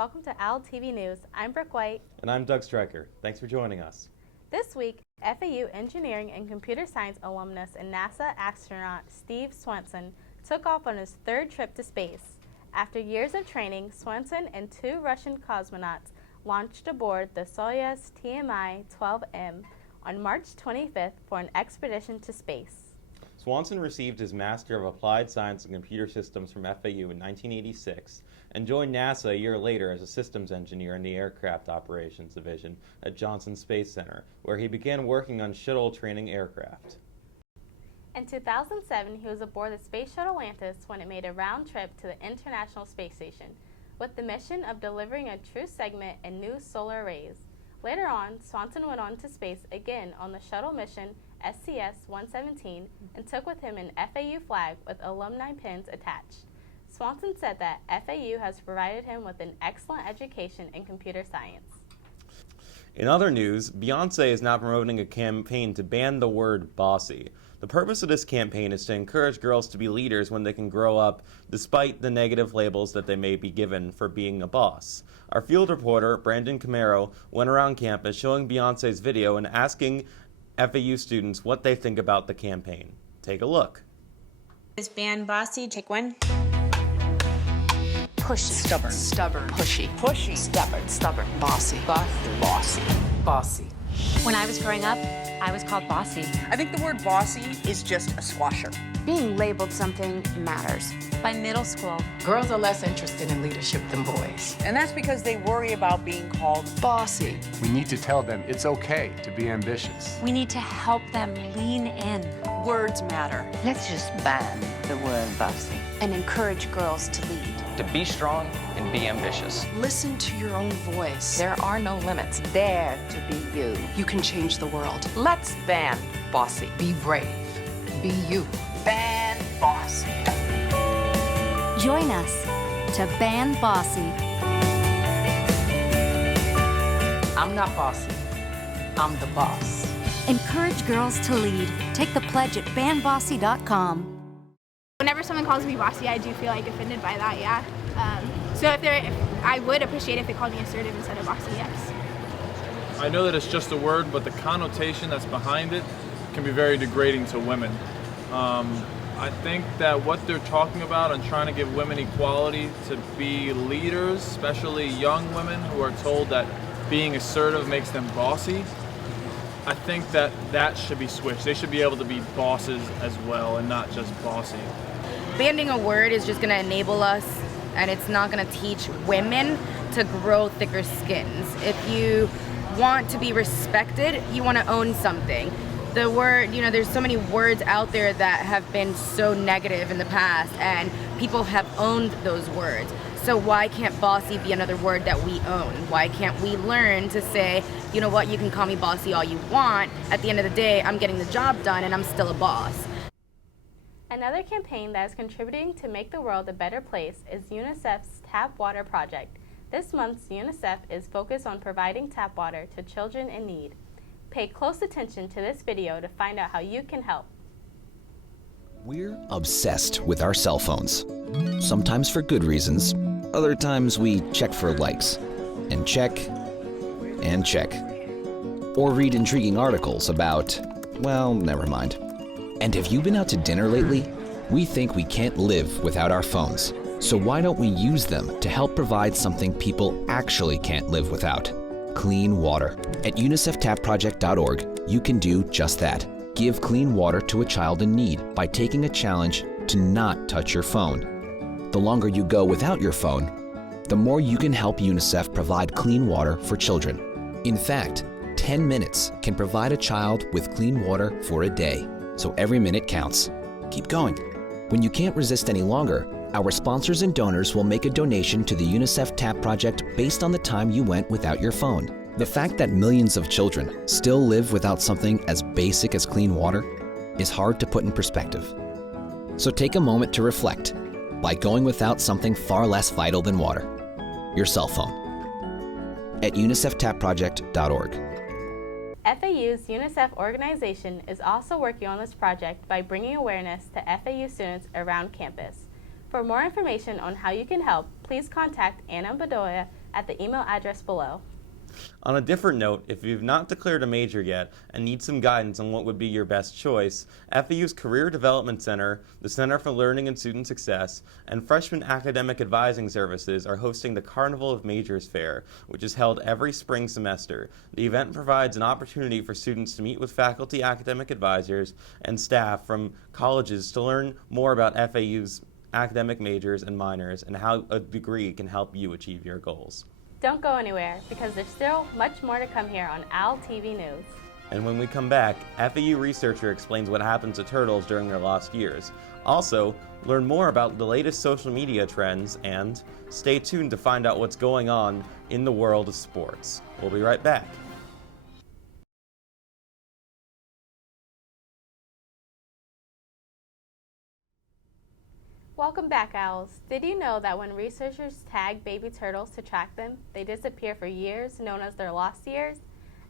welcome to Owltv News. I'm Brooke White. And I'm Doug Stryker. Thanks for joining us. This week, FAU engineering and computer science alumnus and NASA astronaut Steve Swanson took off on his third trip to space. After years of training, Swanson and two Russian cosmonauts launched aboard the Soyuz TMI-12M on March 25th for an expedition to space. Swanson received his Master of Applied Science in Computer Systems from FAU in 1986 and joined NASA a year later as a systems engineer in the Aircraft Operations Division at Johnson Space Center, where he began working on shuttle training aircraft. In 2007, he was aboard the Space Shuttle Atlantis when it made a round trip to the International Space Station, with the mission of delivering a true segment and new solar arrays. Later on, Swanson went on to space again on the shuttle mission STS-117 and took with him an FAU flag with alumni pins attached. Swanson said that FAU has provided him with an excellent education in computer science. In other news, Beyonce is now promoting a campaign to ban the word bossy. The purpose of this campaign is to encourage girls to be leaders when they can grow up, despite the negative labels that they may be given for being a boss. Our field reporter, Brandon Camaro, went around campus showing Beyonce's video and asking FAU students what they think about the campaign. Take a look. Is ban bossy? Take one. Pushy. Stubborn. Stubborn. Pushy. Pushy. Stubborn. Stubborn. Bossy. Bossy. Bossy. When I was growing up, I was called bossy. I think the word bossy is just a squasher. Being labeled something matters. By middle school, girls are less interested in leadership than boys. And that's because they worry about being called bossy. We need to tell them it's okay to be ambitious. we need to help them lean in. Words matter. Let's just ban the word bossy. And encourage girls to lead. To be strong and be ambitious. Listen to your own voice. There are no limits. Dare to be you. You can change the world. Let's ban bossy. Be brave. Be you. Ban bossy. Join us to ban bossy. I'm not bossy. I'm the boss. Encourage girls to lead. Take the pledge at banbossy.com. Whenever someone calls me bossy, I do feel like offended by that, yeah. So I would appreciate if they called me assertive instead of bossy, yes. I know that it's just a word, but the connotation that's behind it can be very degrading to women. I think that what they're talking about and trying to give women equality to be leaders, especially young women who are told that being assertive makes them bossy, I think that that should be switched. They should be able to be bosses as well and not just bossy. Banning a word is just going to enable us, and it's not going to teach women to grow thicker skins. If you want to be respected, you want to own something. The word, there's so many words out there that have been so negative in the past, and people have owned those words. So why can't bossy be another word that we own? Why can't we learn to say, you know what, you can call me bossy all you want. At the end of the day, I'm getting the job done and I'm still a boss. Another campaign that is contributing to make the world a better place is UNICEF's Tap Water Project. This month's UNICEF is focused on providing tap water to children in need. Pay close attention to this video to find out how you can help. We're obsessed with our cell phones. Sometimes for good reasons. Other times we check for likes. And check. And check. Or read intriguing articles about, well, never mind. And have you been out to dinner lately? We think we can't live without our phones. So why don't we use them to help provide something people actually can't live without? Clean water. At UNICEFTapProject.org, you can do just that. Give clean water to a child in need by taking a challenge to not touch your phone. The longer you go without your phone, the more you can help UNICEF provide clean water for children. In fact, 10 minutes can provide a child with clean water for a day, so every minute counts. Keep going. When you can't resist any longer, our sponsors and donors will make a donation to the UNICEF Tap Project based on the time you went without your phone. The fact that millions of children still live without something as basic as clean water is hard to put in perspective. So take a moment to reflect by going without something far less vital than water, your cell phone. At UNICEFTapProject.org. FAU's UNICEF organization is also working on this project by bringing awareness to FAU students around campus. For more information on how you can help, please contact Anna Bedoya, at the email address below. On a different note, if you've not declared a major yet and need some guidance on what would be your best choice, FAU's Career Development Center, the Center for Learning and Student Success, and Freshman Academic Advising Services are hosting the Carnival of Majors Fair, which is held every spring semester. The event provides an opportunity for students to meet with faculty, academic advisors, and staff from colleges to learn more about FAU's academic majors and minors and how a degree can help you achieve your goals. Don't go anywhere, because there's still much more to come here on Owltv News. And when we come back, FAU researcher explains what happened to turtles during their lost years. Also, learn more about the latest social media trends, and stay tuned to find out what's going on in the world of sports. We'll be right back. Welcome back, Owls. Did you know that when researchers tag baby turtles to track them, they disappear for years, known as their lost years?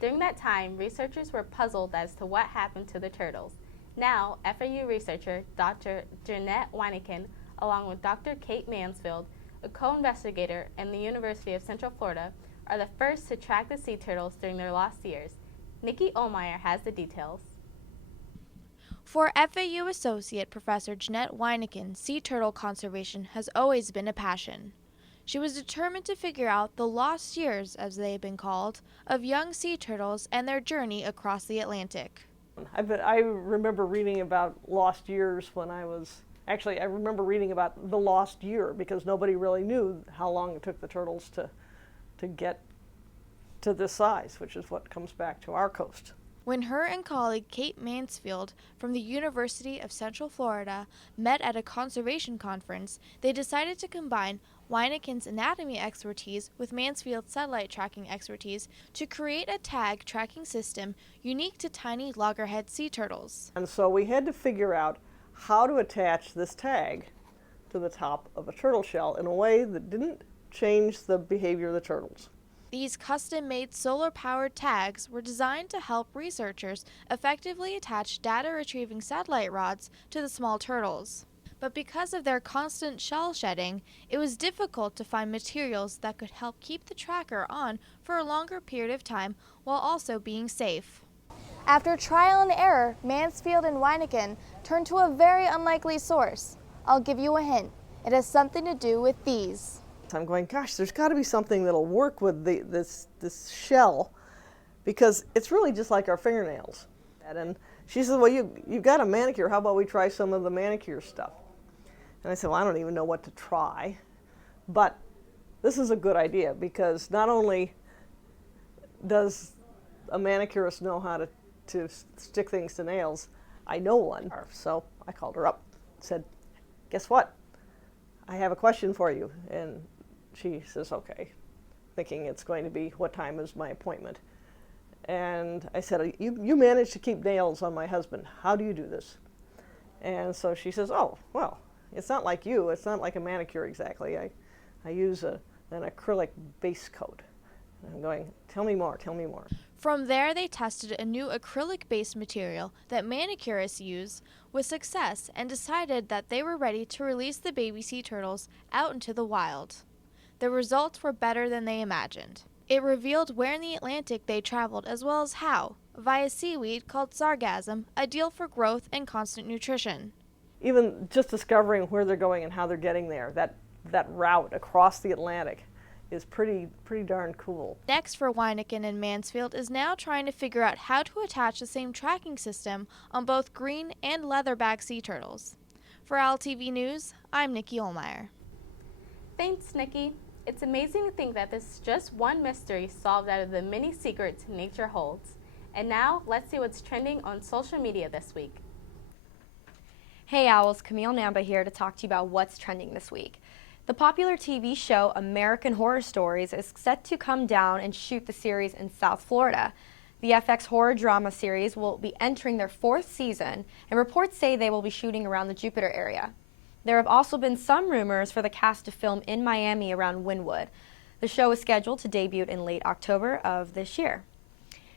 During that time, researchers were puzzled as to what happened to the turtles. Now, FAU researcher Dr. Jeanette Weineken, along with Dr. Kate Mansfield, a co-investigator in the University of Central Florida, are the first to track the sea turtles during their lost years. Nikki Ohlmeyer has the details. For FAU Associate Professor Jeanette Weineken, sea turtle conservation has always been a passion. She was determined to figure out the lost years, as they have been called, of young sea turtles and their journey across the Atlantic. I remember reading about lost years when I remember reading about the lost year because nobody really knew how long it took the turtles to get to this size, which is what comes back to our coast. When her and colleague Kate Mansfield from the University of Central Florida met at a conservation conference, they decided to combine Weineken's anatomy expertise with Mansfield's satellite tracking expertise to create a tag tracking system unique to tiny loggerhead sea turtles. And so we had to figure out how to attach this tag to the top of a turtle shell in a way that didn't change the behavior of the turtles. These custom-made solar-powered tags were designed to help researchers effectively attach data-retrieving satellite rods to the small turtles. But because of their constant shell shedding, it was difficult to find materials that could help keep the tracker on for a longer period of time while also being safe. After trial and error, Mansfield and Weineken turned to a very unlikely source. I'll give you a hint. It has something to do with these. I'm going, gosh, there's got to be something that'll work with this shell, because it's really just like our fingernails. And she said, well, you've got a manicure. How about we try some of the manicure stuff? And I said, well, I don't even know what to try. But this is a good idea, because not only does a manicurist know how to stick things to nails, I know one. So I called her up and said, guess what? I have a question for you. And she says, okay, thinking it's going to be, what time is my appointment? And I said, you managed to keep nails on my husband. How do you do this? And so she says, oh, well, it's not like you. It's not like a manicure exactly. I use an acrylic base coat. And I'm going, tell me more, tell me more. From there, they tested a new acrylic-based material that manicurists use with success and decided that they were ready to release the baby sea turtles out into the wild. The results were better than they imagined. It revealed where in the Atlantic they traveled as well as how, via seaweed called sargassum, ideal for growth and constant nutrition. Even just discovering where they're going and how they're getting there, that route across the Atlantic is pretty darn cool. Next for Weineken and Mansfield is now trying to figure out how to attach the same tracking system on both green and leatherback sea turtles. For Owltv News, I'm Nikki Ohlmeyer. Thanks, Nikki. It's amazing to think that this is just one mystery solved out of the many secrets nature holds. And now, let's see what's trending on social media this week. Hey Owls, Camille Namba here to talk to you about what's trending this week. The popular TV show American Horror Stories is set to come down and shoot the series in South Florida. The FX horror drama series will be entering their 4th season, and reports say they will be shooting around the Jupiter area. There have also been some rumors for the cast to film in Miami around Wynwood. The show is scheduled to debut in late October of this year.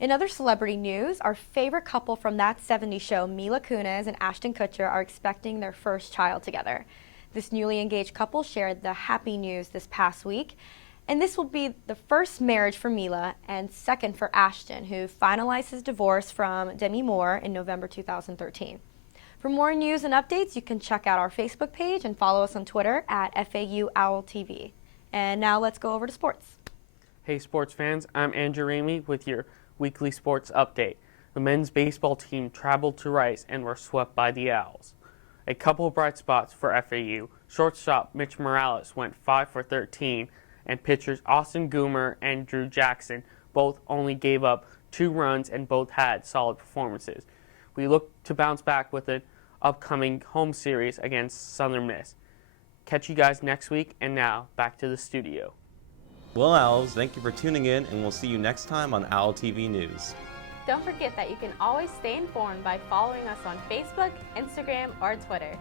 In other celebrity news, our favorite couple from That 70s Show, Mila Kunis and Ashton Kutcher, are expecting their first child together. This newly engaged couple shared the happy news this past week, And this will be the first marriage for Mila and second for Ashton, who finalized his divorce from Demi Moore in November 2013. For more news and updates, you can check out our Facebook page and follow us on Twitter at FAU Owltv. And now let's go over to sports. Hey sports fans, I'm Andrew Ramey with your weekly sports update. The men's baseball team traveled to Rice and were swept by the Owls. A couple of bright spots for FAU. Shortstop Mitch Morales went 5 for 13, and pitchers Austin Goomer and Drew Jackson both only gave up 2 runs and both had solid performances. We look to bounce back with an upcoming home series against Southern Miss. Catch you guys next week, and now back to the studio. Well, Owls, thank you for tuning in, and we'll see you next time on Owltv News. Don't forget that you can always stay informed by following us on Facebook, Instagram, or Twitter.